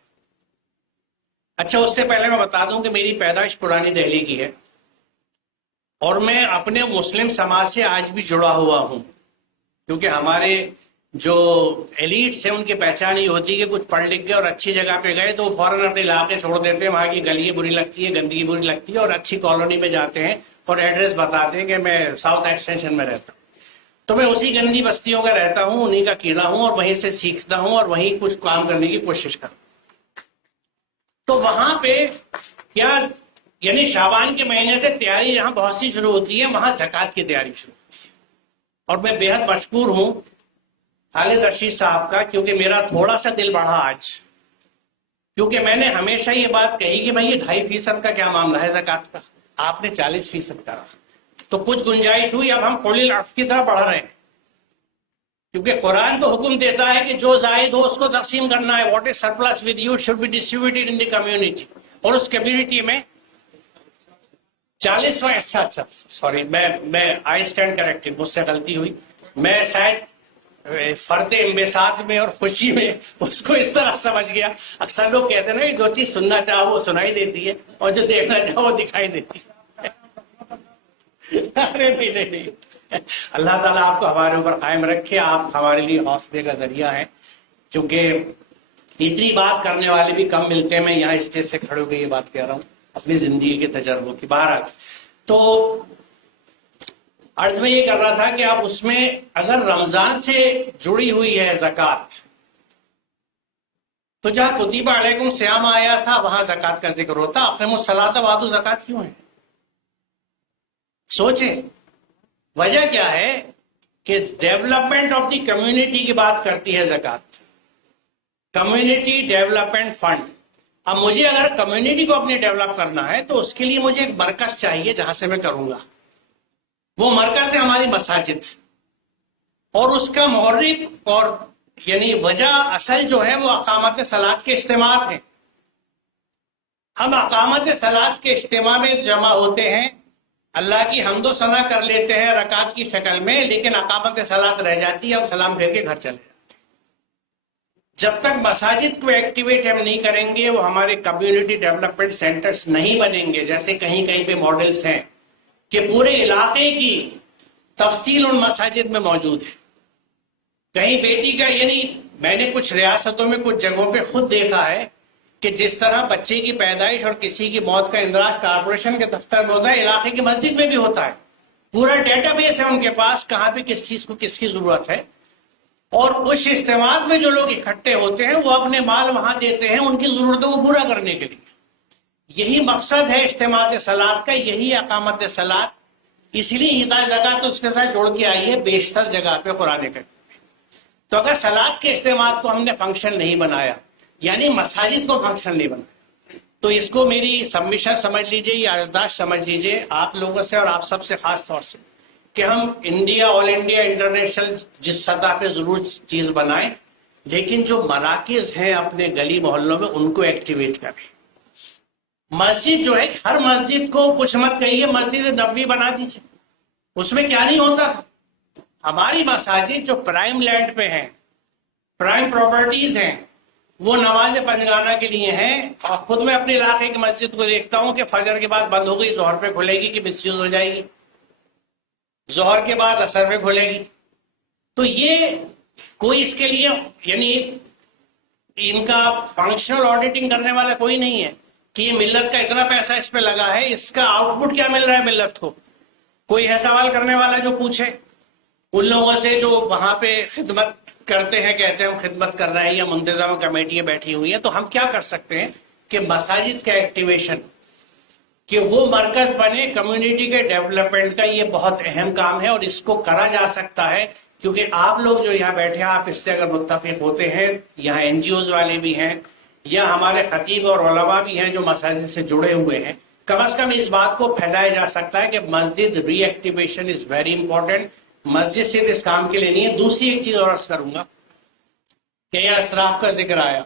اچھا اس سے پہلے میں بتا دوں کہ میری پیدائش پرانی دہلی کی ہے، اور میں اپنے مسلم سماج سے آج بھی جڑا ہوا ہوں، کیونکہ ہمارے جو ایلیٹس ہیں ان کی پہچان ہی ہوتی ہے کہ کچھ پڑھ لکھ گئے اور اچھی جگہ پہ گئے تو وہ فوراً اپنے علاقے چھوڑ دیتے ہیں، وہاں کی گلی بری لگتی ہے، گندگی بری لگتی ہے، اور اچھی کالونی میں جاتے ہیں اور ایڈریس بتاتے ہیں کہ میں ساؤتھ ایکسٹینشن میں رہتا ہوں. تو میں اسی گندی بستیوں کا رہتا ہوں، انہی کا کیڑا ہوں، اور وہیں سے سیکھتا ہوں اور وہیں کچھ کام کرنے کی کوشش کرتا ہوں. تو وہاں پہ کیا، یعنی شعبان کے مہینے سے تیاری یہاں بہت سی شروع ہوتی ہے، وہاں زکوٰۃ کی تیاری شروع ہوتی ہے. اور میں بے حد مشکور ہوں خالد رشید صاحب کا، کیونکہ میرا تھوڑا سا دل بڑھا آج، کیونکہ میں نے ہمیشہ یہ بات کہی کہ بھائی یہ 2.5% کا کیا معاملہ ہے زکوٰۃ کا، آپ نے 40% کرا، تو کچھ گنجائش ہوئی. اب ہم قول العفو کی طرف بڑھ رہے ہیں، کیونکہ قرآن تو حکم دیتا ہے کہ جو زائد ہو اس کو تقسیم کرنا ہے. What is surplus with you should be distributed in the community. اور اس کمیونٹی میں 40 اچھا سوری، میں آئی اسٹینڈ کریکٹڈ، مجھ سے غلطی ہوئی. میں شاید فرد انبساط میں اور خوشی میں اس کو اس طرح سمجھ گیا. اکثر لوگ کہتے ہیں نا جو چیز سننا چاہو وہ سنائی دیتی ہے اور جو دیکھنا چاہو وہ دکھائی دیتی ہے. ارے نہیں، اللہ تعالیٰ آپ کو ہمارے اوپر قائم رکھے. آپ ہمارے لیے حوصلے کا ذریعہ ہیں، کیونکہ اتنی بات کرنے والے بھی کم ملتے ہیں. میں یہاں اسٹیج سے کھڑے ہو کے یہ بات کہہ رہا ہوں اپنی زندگی کے تجربوں کی. بہرحال تو عرض میں یہ کر رہا تھا کہ اب اس میں اگر رمضان سے جڑی ہوئی ہے زکوٰۃ، تو جہاں کتب علیکم الصیام آیا تھا وہاں زکوٰۃ کا ذکر ہوتا. اقیموا الصلاۃ وآتوا الزکوٰۃ کیوں ہے؟ سوچیں وجہ کیا ہے کہ ڈیولپمنٹ آف دی کمیونٹی کی بات کرتی ہے زکوٰۃ، کمیونٹی ڈیولپمنٹ فنڈ. اب مجھے اگر کمیونٹی کو اپنے ڈیولپ کرنا ہے تو اس کے لیے مجھے ایک مرکز چاہیے جہاں سے میں کروں گا. وہ مرکز ہے ہماری مساجد، اور اس کا محرک اور یعنی وجہ اصل جو ہے وہ اقامت صلاۃ کے اجتماعات ہیں. ہم اقامت صلاۃ کے اجتماع میں جمع ہوتے ہیں، اللہ کی حمد و ثنا کر لیتے ہیں رکعت کی شکل میں، لیکن اقامت صلاۃ رہ جاتی ہے، ہم سلام پھیر کے گھر چلے جاتے ہیں. جب تک مساجد کو ایکٹیویٹ ہم نہیں کریں گے وہ ہمارے کمیونٹی ڈیولپمنٹ سینٹرز نہیں بنیں گے. جیسے کہیں کہیں پہ ماڈلز ہیں کہ پورے علاقے کی تفصیل ان مساجد میں موجود ہے. کہیں بیٹی کا، یعنی میں نے کچھ ریاستوں میں کچھ جگہوں پہ خود دیکھا ہے کہ جس طرح بچے کی پیدائش اور کسی کی موت کا اندراج کارپوریشن کے دفتر میں ہوتا ہے، علاقے کی مسجد میں بھی ہوتا ہے. پورا ڈیٹا بیس ہے ان کے پاس، کہاں پہ کس چیز کو کس کی ضرورت ہے. اور اس اجتماع میں جو لوگ اکٹھے ہوتے ہیں وہ اپنے مال وہاں دیتے ہیں ان کی ضرورتوں کو پورا کرنے کے لیے. یہی مقصد ہے اجتماع صلاۃ کا، یہی اقامت صلاۃ. اس لیے ہدایت زکوٰۃ اس کے ساتھ جوڑ کے آئی ہے بیشتر جگہ پہ قرآن کریم. تو اگر صلاۃ کے اجتماع کو ہم نے فنکشن نہیں بنایا، یعنی مساجد کو فنکشن نہیں بنایا، تو اس کو میری سبمیشن سمجھ لیجئے یا عرضداشت سمجھ لیجئے آپ لوگوں سے اور آپ سب سے خاص طور سے، کہ ہم انڈیا، آل انڈیا، انٹرنیشنل جس سطح پہ ضرور چیز بنائیں، لیکن جو مراکز ہیں اپنے گلی محلوں میں ان کو ایکٹیویٹ کریں. مسجد جو ہے، ہر مسجد کو کچھ مت کہیے مسجد نبوی بنا دیجیے، اس میں کیا نہیں ہوتا تھا. ہماری مساجد جو پرائم لینڈ پہ ہیں، پرائم پراپرٹیز ہیں، وہ نماز پنجگانہ کے لیے ہیں. اور خود میں اپنے علاقے کی مسجد کو دیکھتا ہوں کہ فجر کے بعد بند ہو گئی، ظہر پہ کھلے گی کہ مس یوز ہو جائے گی، ظہر کے بعد عصر پہ کھلے گی. تو یہ کوئی اس کے لیے یعنی ان کا فنکشنل آڈیٹنگ کرنے والا کوئی نہیں ہے کہ یہ ملت کا اتنا پیسہ اس پہ لگا ہے، اس کا آؤٹ پٹ کیا مل رہا ہے ملت کو. کوئی ہے سوال کرنے والا جو پوچھے ان لوگوں سے جو وہاں پہ خدمت کرتے ہیں، کہتے ہیں ہم خدمت کر رہے ہیں یا منتظم کمیٹیاں بیٹھی ہوئی ہیں. تو ہم کیا کر سکتے ہیں کہ مساجد کا ایکٹیویشن، کہ وہ مرکز بنے کمیونٹی کے ڈیولپمنٹ کا، یہ بہت اہم کام ہے اور اس کو کرا جا سکتا ہے. کیونکہ آپ لوگ جو یہاں بیٹھے ہیں آپ اس سے اگر متفق ہوتے ہیں، یہاں این جی اوز والے بھی ہیں یا ہمارے خطیب اور علماء بھی ہیں جو مساجد سے جڑے ہوئے ہیں، کم از کم اس بات کو پھیلایا جا سکتا ہے کہ مسجد ری ایکٹیویشن از ویری امپورٹنٹ. مسجد صرف اس کام کے لیے نہیں ہے. دوسری ایک چیز اور عرض کروں گا کہ یہاں اسراف کا ذکر آیا.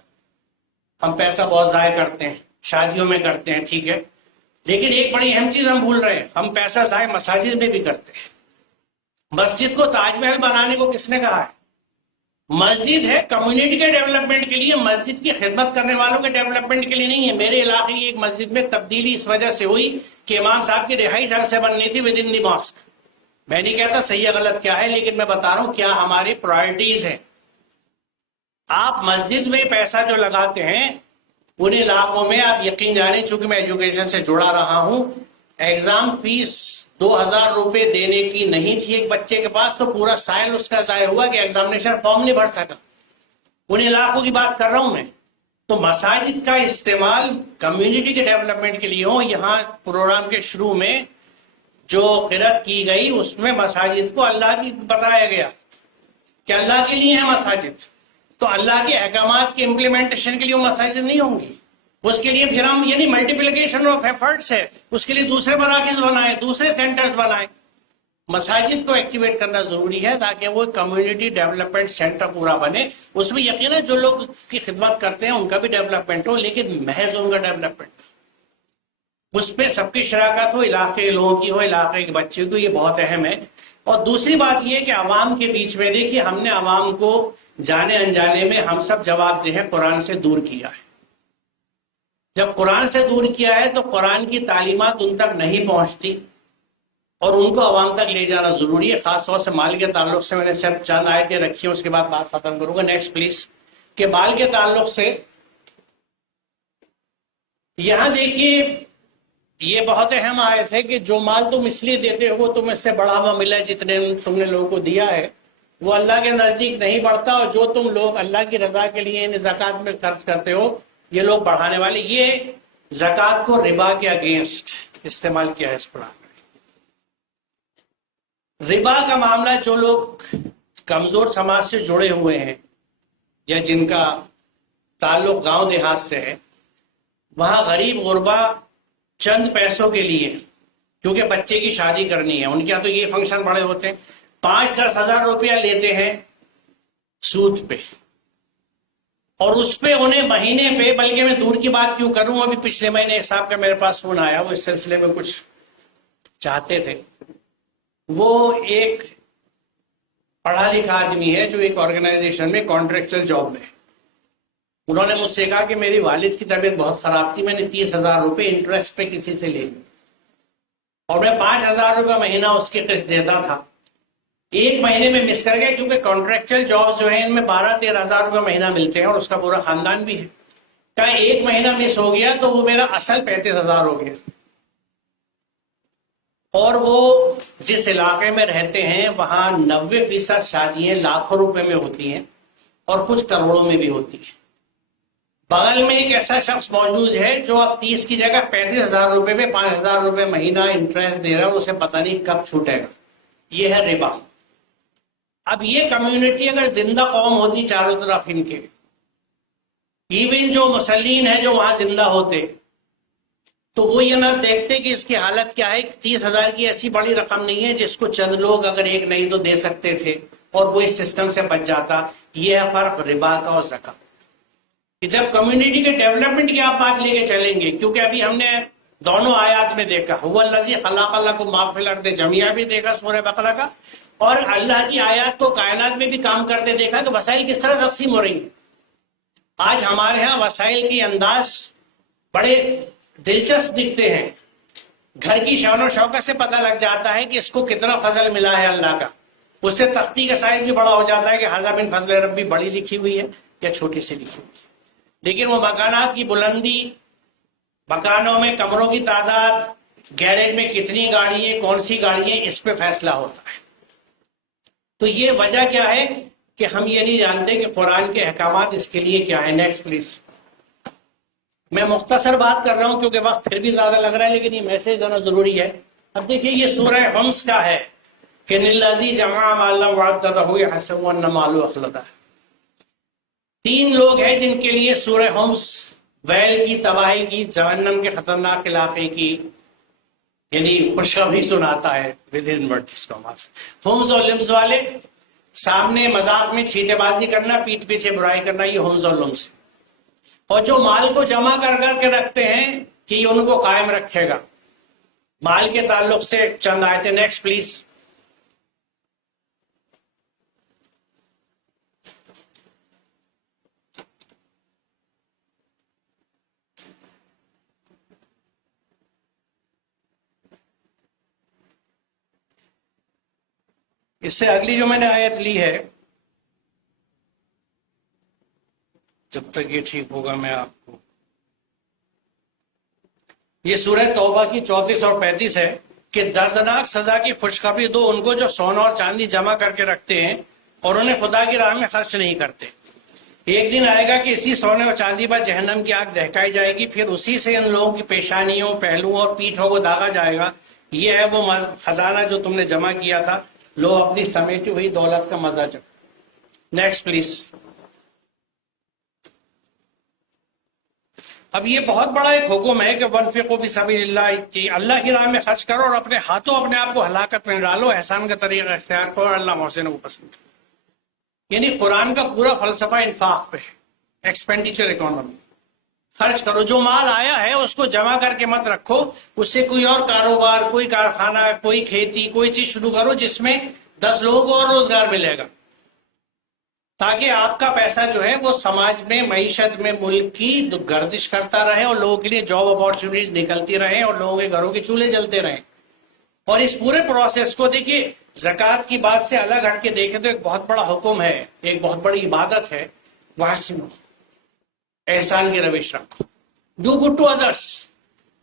ہم پیسہ بہت ضائع کرتے ہیں، شادیوں میں کرتے ہیں، ٹھیک ہے، لیکن ایک بڑی اہم چیز ہم بھول رہے ہیں، ہم پیسہ ضائع مساجد میں بھی کرتے ہیں. مسجد کو تاج محل بنانے کو کس نے کہا ہے؟ مسجد ہے کمیونٹی کے ڈیولپمنٹ کے لیے، مسجد کی خدمت کرنے والوں کے ڈیولپمنٹ کے لیے نہیں ہے. میرے علاقے کی ایک مسجد میں تبدیلی اس وجہ سے ہوئی کہ امام صاحب کی رہائش گھر سے بننی تھی ود ان دی ماسک. میں نہیں کہتا صحیح ہے غلط کیا ہے، لیکن میں بتا رہا ہوں کیا ہماری پرائرٹیز ہیں. آپ مسجد میں پیسہ جو لگاتے ہیں ان علاقوں میں آپ یقین جانیں، چونکہ میں ایجوکیشن سے جڑا رہا ہوں، ایگزام فیس 2000 روپے دینے کی نہیں تھی ایک بچے کے پاس، تو پورا سائل اس کا ضائع ہوا کہ ایگزامینیشن فارم نہیں بھر سکا. ان علاقوں کی بات کر رہا ہوں میں. تو مساجد کا استعمال کمیونٹی کے ڈیولپمنٹ کے لیے ہو. یہاں پروگرام کے شروع میں جو قرأت کی گئی اس میں مساجد کو اللہ کی بتایا گیا کہ اللہ کے لیے ہے مساجد. تو اللہ کے احکامات کے امپلیمنٹیشن کے لیے وہ مساجد نہیں ہوں گی. اس کے لیے پھر ہم یعنی ملٹیپلیکیشن آف ایفرٹس ہے، اس کے لیے دوسرے مراکز بنائیں، دوسرے سینٹرز بنائیں. مساجد کو ایکٹیویٹ کرنا ضروری ہے تاکہ وہ کمیونٹی ڈیولپمنٹ سینٹر پورا بنے. اس میں یقیناً جو لوگ کی خدمت کرتے ہیں ان کا بھی ڈیولپمنٹ ہو، لیکن محض ان کا ڈیولپمنٹ اس پہ سب کی شراکت ہو، علاقے کے لوگوں کی ہو، علاقے کے بچے کو. یہ بہت اہم ہے. اور دوسری بات یہ کہ عوام کے بیچ میں دیکھیے ہم نے عوام کو جانے انجانے میں ہم سب جواب دہ قرآن سے دور کیا ہے. جب قرآن سے دور کیا ہے تو قرآن کی تعلیمات ان تک نہیں پہنچتی اور ان کو عوام تک لے جانا ضروری ہے. خاص طور سے مال کے تعلق سے میں نے صرف چند آیتیں رکھی ہیں، اس کے بعد بات ختم کروں گا. Next please. کہ مال کے تعلق سے یہاں دیکھیے یہ بہت اہم آیت ہے کہ جو مال تم اس لیے دیتے ہو تم اس سے بڑا ہوا ملا ہے، جتنے تم نے لوگوں کو دیا ہے وہ اللہ کے نزدیک نہیں بڑھتا، اور جو تم لوگ اللہ کی رضا کے لیے ان زکوٰۃ میں خرچ کرتے ہو یہ لوگ بڑھانے والے. یہ زکوٰۃ کو ربا کے اگینسٹ استعمال کیا ہے اس قرآن میں. ربا کا معاملہ جو لوگ کمزور سماج سے جڑے ہوئے ہیں یا جن کا تعلق گاؤں دیہات سے ہے، وہاں غریب غربا چند پیسوں کے لیے، کیونکہ بچے کی شادی کرنی ہے، ان کے یہاں تو یہ فنکشن بڑے ہوتے ہیں، 5-10 ہزار روپیہ لیتے ہیں سود پہ، اور اس پہ انہیں مہینے پہ، بلکہ میں دور کی بات کیوں کروں، ابھی پچھلے مہینے ایک صاحب کا میرے پاس فون آیا، وہ اس سلسلے میں کچھ چاہتے تھے. وہ ایک پڑھا لکھا آدمی ہے جو ایک آرگنائزیشن میں کانٹریکچل جاب میں. انہوں نے مجھ سے کہا کہ میری والد کی طبیعت بہت خراب تھی، میں نے 30,000 روپے انٹرسٹ پہ کسی سے لے اور میں 5,000 روپے مہینہ اس کی قسط دیتا تھا. ایک مہینے میں مس کر گئے، کیونکہ کانٹریکچل جاب جو ہیں ان میں 12-13 ہزار روپے مہینہ ملتے ہیں اور اس کا پورا خاندان بھی ہے. کہا ایک مہینہ مس ہو گیا تو وہ میرا اصل 35,000 ہو گیا. اور وہ جس علاقے میں رہتے ہیں وہاں 90% شادیاں لاکھوں روپے میں ہوتی ہیں اور کچھ کروڑوں میں بھی ہوتی ہیں. بغل میں ایک ایسا شخص موجود ہے جو اب 30 کی جگہ 35,000 روپے پہ 5,000 روپے مہینہ انٹرسٹ دے رہا ہے، اسے پتہ نہیں کب چھوٹے گا. یہ ہے ربا. اب یہ کمیونٹی اگر زندہ قوم ہوتی چاروں طرف ان کے، ایون جو مسلین ہیں جو وہاں زندہ ہوتے، تو وہ یہ نہ دیکھتے کہ اس کی حالت کیا ہے. 30,000 کی ایسی بڑی رقم نہیں ہے جس کو چند لوگ اگر ایک نہیں تو دے سکتے تھے اور وہ اس سسٹم سے بچ جاتا. یہ ہے فرق ربا کا اور زکات. کہ جب کمیونٹی کے ڈیولپمنٹ کی آپ بات لے کے چلیں گے، کیونکہ ابھی ہم نے دونوں آیات میں دیکھا هو الذی خلق لکم ما فی الارض جميعا بھی دیکھا سورہ بقرہ کا، اور اللہ کی آیات کو کائنات میں بھی کام کرتے دیکھا کہ وسائل کس طرح تقسیم ہو رہی ہیں. آج ہمارے ہاں وسائل کی انداز بڑے دلچسپ دکھتے ہیں. گھر کی شان و شوکت سے پتہ لگ جاتا ہے کہ اس کو کتنا فضل ملا ہے اللہ کا. اس سے تختی کا سائز بھی بڑا ہو جاتا ہے کہ ھذا من فضل ربی بڑی لکھی ہوئی ہے یا چھوٹی سی لکھی ہوئی ہے. لیکن وہ مکانات کی بلندی، مکانوں میں کمروں کی تعداد، گیریج میں کتنی گاڑی ہے، کون سی گاڑی ہے، اس پہ فیصلہ ہوتا ہے. تو یہ وجہ کیا ہے کہ ہم یہ نہیں جانتے کہ قرآن کے احکامات اس کے لیے کیا ہے. Next please. میں مختصر بات کر رہا ہوں کیونکہ وقت پھر بھی زیادہ لگ رہا ہے، لیکن یہ میسج دینا ضروری ہے. اب دیکھیے یہ سورہ حمز کا ہے کہ الذی جمع مالا وعددہ یحسب ان مالہ اخلدہ. 3 لوگ ہیں جن کے لیے سورہ حمز ویل کی، تباہی کی، جہنم کے خطرناک علاقے کی یعنی خوشخبری سناتا ہے. ود ان ورڈ جس کو حمز اور لمز والے سامنے مذاق میں چھیٹے بازی کرنا، پیٹھ پیچھے برائی کرنا، یہ ہنز اور لمز ہے۔ اور جو مال کو جمع کر کر کے رکھتے ہیں کہ یہ ان کو قائم رکھے گا۔ مال کے تعلق سے چند آیتیں نیکسٹ پلیز۔ اس سے اگلی جو میں نے آیت لی ہے، جب تک یہ ٹھیک ہوگا میں آپ کو، یہ سورہ توبہ کی 34 اور 35 ہے کہ دردناک سزا کی خوشخبری دو ان کو جو سونا اور چاندی جمع کر کے رکھتے ہیں اور انہیں خدا کی راہ میں خرچ نہیں کرتے۔ ایک دن آئے گا کہ اسی سونے اور چاندی پر جہنم کی آگ دہکائی جائے گی، پھر اسی سے ان لوگوں کی پیشانیوں، پہلوؤں اور پیٹھوں کو داغا جائے گا۔ یہ ہے وہ خزانہ جو تم نے جمع کیا تھا، لو اپنی سمیٹی ہوئی دولت کا مزہ چکھو۔ Next please. اب یہ بہت بڑا ایک حکم ہے کہ وَانفِقُوا فِي سَبِيلِ اللَّهِ، کہ اللہ کی راہ میں خرچ کرو اور اپنے ہاتھوں اپنے آپ کو ہلاکت میں ڈالو، احسان کا طریقہ اختیار کرو اور اللہ محسن کو پسند کرو۔ یعنی قرآن کا پورا فلسفہ انفاق پہ ہے، ایکسپینڈیچر اکانومی۔ خرچ کرو، جو مال آیا ہے اس کو جمع کر کے مت رکھو، اس سے کوئی اور کاروبار، کوئی کارخانہ، کوئی کھیتی، کوئی چیز شروع کرو جس میں 10 لوگوں کو اور روزگار ملے گا، تاکہ آپ کا پیسہ جو ہے وہ سماج میں، معیشت میں، ملک کی گردش کرتا رہے اور لوگوں کے لیے جاب اپارچونیٹیز نکلتی رہیں اور لوگوں کے گھروں کے چولہے جلتے رہیں۔ اور اس پورے پروسیس کو دیکھیے، زکوٰۃ کی بات سے الگ ہٹ کے دیکھیں تو ایک بہت بڑا حکم ہے، ایک بہت بڑی عبادت ہے، وَأَحْسِنُوا، احسان کی روش رکھو، ڈو گڈ ٹو ادرس۔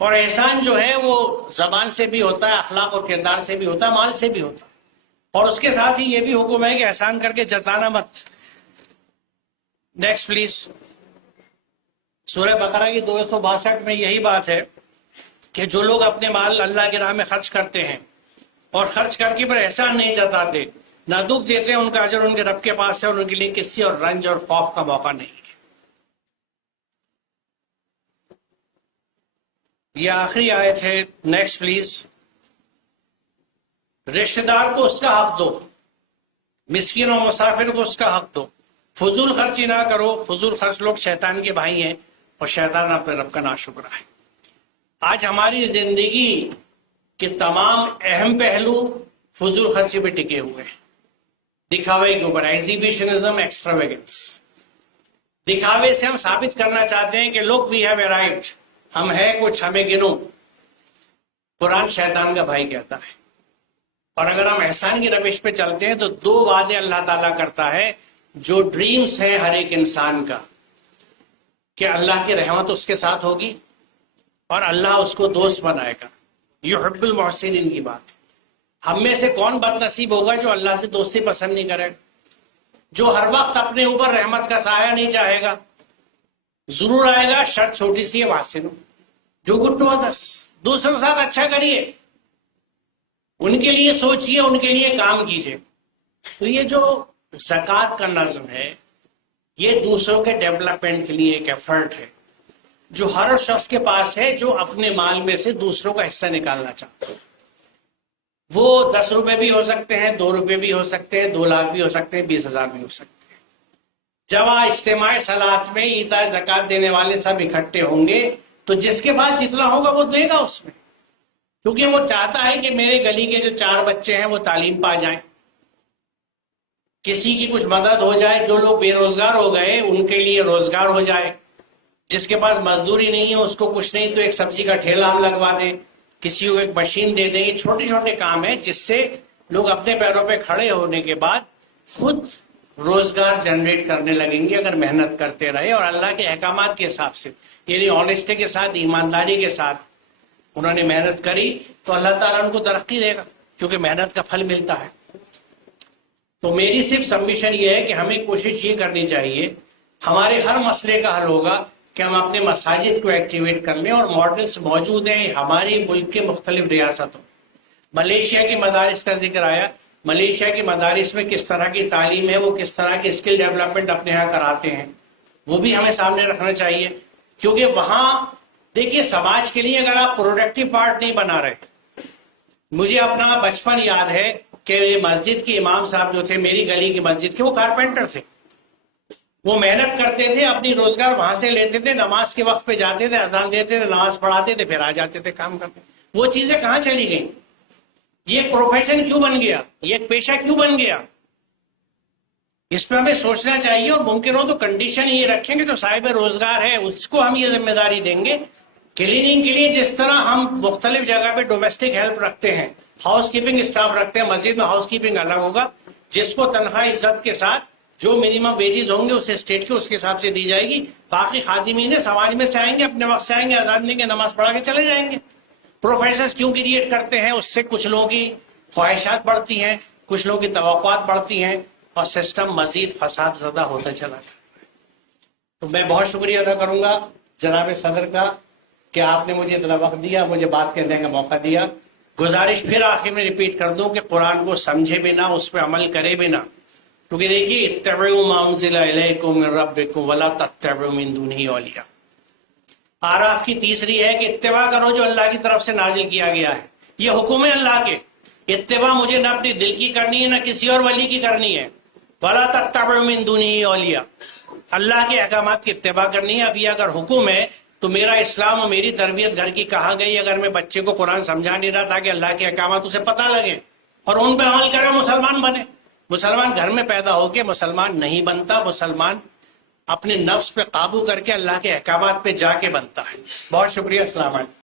اور احسان جو ہے وہ زبان سے بھی ہوتا ہے، اخلاق اور کردار سے بھی ہوتا ہے، مال سے بھی ہوتا ہے۔ اور اس کے ساتھ ہی یہ بھی حکم ہے کہ احسان کر کے جتانا مت۔ Next please. سورہ بقرہ کی 262 میں یہی بات ہے کہ جو لوگ اپنے مال اللہ کی راہ میں خرچ کرتے ہیں اور خرچ کر کے پر احسان نہیں جتاتے، نہ دکھ دیتے ہیں، ان کا اجر ان کے رب کے پاس ہے اور ان کے لیے کسی اور رنج اور خوف کا موقع نہیں ہے۔ یہ آخری آیت ہے، نیکسٹ پلیز۔ رشتہ دار کو اس کا حق دو، مسکین اور مسافر کو اس کا حق دو، فضول خرچی نہ کرو۔ فضول خرچ لوگ شیطان کے بھائی ہیں اور شیطان اپنے رب کا ناشکرا ہے۔ آج ہماری زندگی کے تمام اہم پہلو فضول خرچی پہ ٹکے ہوئے ہیں، دکھاوے کے اوپر، ایگزیبیشنزم، ایکسٹراویگنس۔ دکھاوے سے ہم ثابت کرنا چاہتے ہیں کہ لوگ وی ہیو ارائیوڈ، ہم ہے کچھ، ہمیں گنو۔ قرآن شیطان کا بھائی کہتا ہے۔ اور اگر ہم احسان کی روش پہ چلتے ہیں تو 2 وعدے اللہ تعالیٰ کرتا ہے جو ڈریمز ہیں ہر ایک انسان کا، کہ اللہ کی رحمت اس کے ساتھ ہوگی اور اللہ اس کو دوست بنائے گا۔ یحب المحسنین کی بات ہے۔ ہم میں سے کون بد نصیب ہوگا جو اللہ سے دوستی پسند نہیں کرے گا، جو ہر وقت اپنے اوپر رحمت کا سایہ نہیں چاہے گا؟ ضرور آئے گا، شرط چھوٹی سی ہے، واسنو جو گڈ ٹو ادرس، دوسروں کے ساتھ اچھا کریے، ان کے لیے سوچئے، ان کے لیے کام کیجئے۔ تو یہ جو زکوٰۃ کا نظم ہے، یہ دوسروں کے ڈیولپمنٹ کے لیے ایک ایفرٹ ہے جو ہر شخص کے پاس ہے جو اپنے مال میں سے دوسروں کا حصہ نکالنا چاہتا ہے۔ وہ 10 روپے بھی ہو سکتے ہیں، 2 روپے بھی ہو سکتے ہیں، 2 لاکھ بھی ہو سکتے ہیں، 20,000 بھی ہو سکتے ہیں۔ جب اجتماع صلات میں ایتاء زکوٰۃ دینے والے سب اکٹھے ہوں گے تو جس کے پاس جتنا ہوگا وہ دے گا اس میں، کیونکہ وہ چاہتا ہے کہ میرے گلی کے جو 4 بچے ہیں وہ تعلیم پا جائیں، کسی کی کچھ مدد ہو جائے، جو لوگ بے روزگار ہو گئے ان کے لیے روزگار ہو جائے، جس کے پاس مزدوری نہیں ہے اس کو کچھ نہیں تو ایک سبزی کا ٹھیلا ہم لگوا دیں، کسی کو ایک مشین دے دیں۔ یہ چھوٹے چھوٹے کام ہیں جس سے لوگ اپنے پیروں پہ کھڑے ہونے کے بعد خود روزگار جنریٹ کرنے لگیں گے اگر محنت کرتے رہے اور اللہ کے احکامات کے حساب سے، یعنی آنےسٹی کے ساتھ، ایمانداری کے ساتھ انہوں نے محنت کری تو اللہ تعالیٰ ان کو ترقی دے گا، کیونکہ محنت کا پھل ملتا ہے۔ تو میری صرف سبمیشن یہ ہے کہ ہمیں کوشش یہ کرنی چاہیے، ہمارے ہر مسئلے کا حل ہوگا کہ ہم اپنے مساجد کو ایکٹیویٹ کر لیں، اور ماڈلز موجود ہیں ہماری ملک کے مختلف ریاستوں۔ ملیشیا کے مدارس کا ذکر آیا، ملیشیا کے مدارس میں کس طرح کی تعلیم ہے، وہ کس طرح کی اسکل ڈیولپمنٹ اپنے یہاں کراتے ہیں، وہ بھی ہمیں سامنے رکھنا چاہیے، کیونکہ وہاں دیکھیے سماج کے لیے اگر آپ پروڈکٹیو پارٹ نہیں بنا رہے، مجھے اپنا بچپن یاد ہے کہ یہ مسجد کے امام صاحب جو تھے میری گلی کی مسجد کے، وہ کارپینٹر تھے، وہ محنت کرتے تھے، اپنی روزگار وہاں سے لیتے تھے، نماز کے وقت پہ جاتے تھے، اذان دیتے تھے، نماز پڑھاتے تھے، پھر آ جاتے تھے کام کرتے۔ وہ چیزیں کہاں چلی گئیں؟ یہ ایک پروفیشن کیوں بن گیا؟ یہ ایک پیشہ کیوں بن گیا؟ اس پہ ہمیں سوچنا چاہیے، اور ممکن ہو تو کنڈیشن یہ رکھیں گے جو صاحب روزگار ہے اس کو ہم یہ ذمہ داری دیں گے۔ کلیننگ کے لیے جس طرح ہم مختلف جگہ پہ ڈومیسٹک ہیلپ رکھتے ہیں، ہاؤس کیپنگ اسٹاف رکھتے ہیں، مسجد میں ہاؤس کیپنگ الگ ہوگا، جس کو تنخواہ عزت کے ساتھ جو منیمم ویجز ہوں گے اس اسٹیٹ کے اس کے حساب سے دی جائے گی۔ باقی خادمین سماج میں سے آئیں گے، اپنے وقت سے آئیں گے، آزاد دیں گے، نماز پڑھا کے چلے جائیں گے۔ پروفیسرز کیوں کریٹ کرتے ہیں؟ اس سے کچھ لوگوں کی خواہشات بڑھتی ہیں، کچھ لوگوں کی توقعات بڑھتی ہیں، اور سسٹم مزید فساد زدہ ہوتا چلا جاتا ہے۔ تو میں بہت شکریہ ادا کروں گا جناب صدر کا کہ آپ نے مجھے اتنا وقت دیا، مجھے بات کرنے کا موقع دیا۔ گزارش پھر آخر میں ریپیٹ کر دوں کہ قرآن کو سمجھے بنا، اس پہ عمل کرے بنا، کیونکہ دیکھیے اتبعوا ما انزل الیکم من ربکم ولا تتبعوا من دونہ اولیاء۔ آراف کی تیسری ہے کہ اتباع کرو جو اللہ کی طرف سے نازل کیا گیا ہے، یہ حکم ہے اللہ کے۔ اتباع مجھے نہ اپنی دل کی کرنی ہے، نہ کسی اور ولی کی کرنی ہے۔ ولا تتبعوا من دونہ اولیاء، اللہ کے احکامات کی اتباع کرنی ہے۔ اب یہ اگر حکم ہے تو میرا اسلام اور میری تربیت گھر کی کہاں گئی اگر میں بچے کو قرآن سمجھا نہیں رہا تاکہ اللہ کے احکامات اسے پتہ لگے اور ان پہ عمل کرے، مسلمان بنے۔ مسلمان گھر میں پیدا ہو کے مسلمان نہیں بنتا، مسلمان اپنے نفس پہ قابو کر کے اللہ کے احکامات پہ جا کے بنتا ہے۔ بہت شکریہ، السلام علیکم۔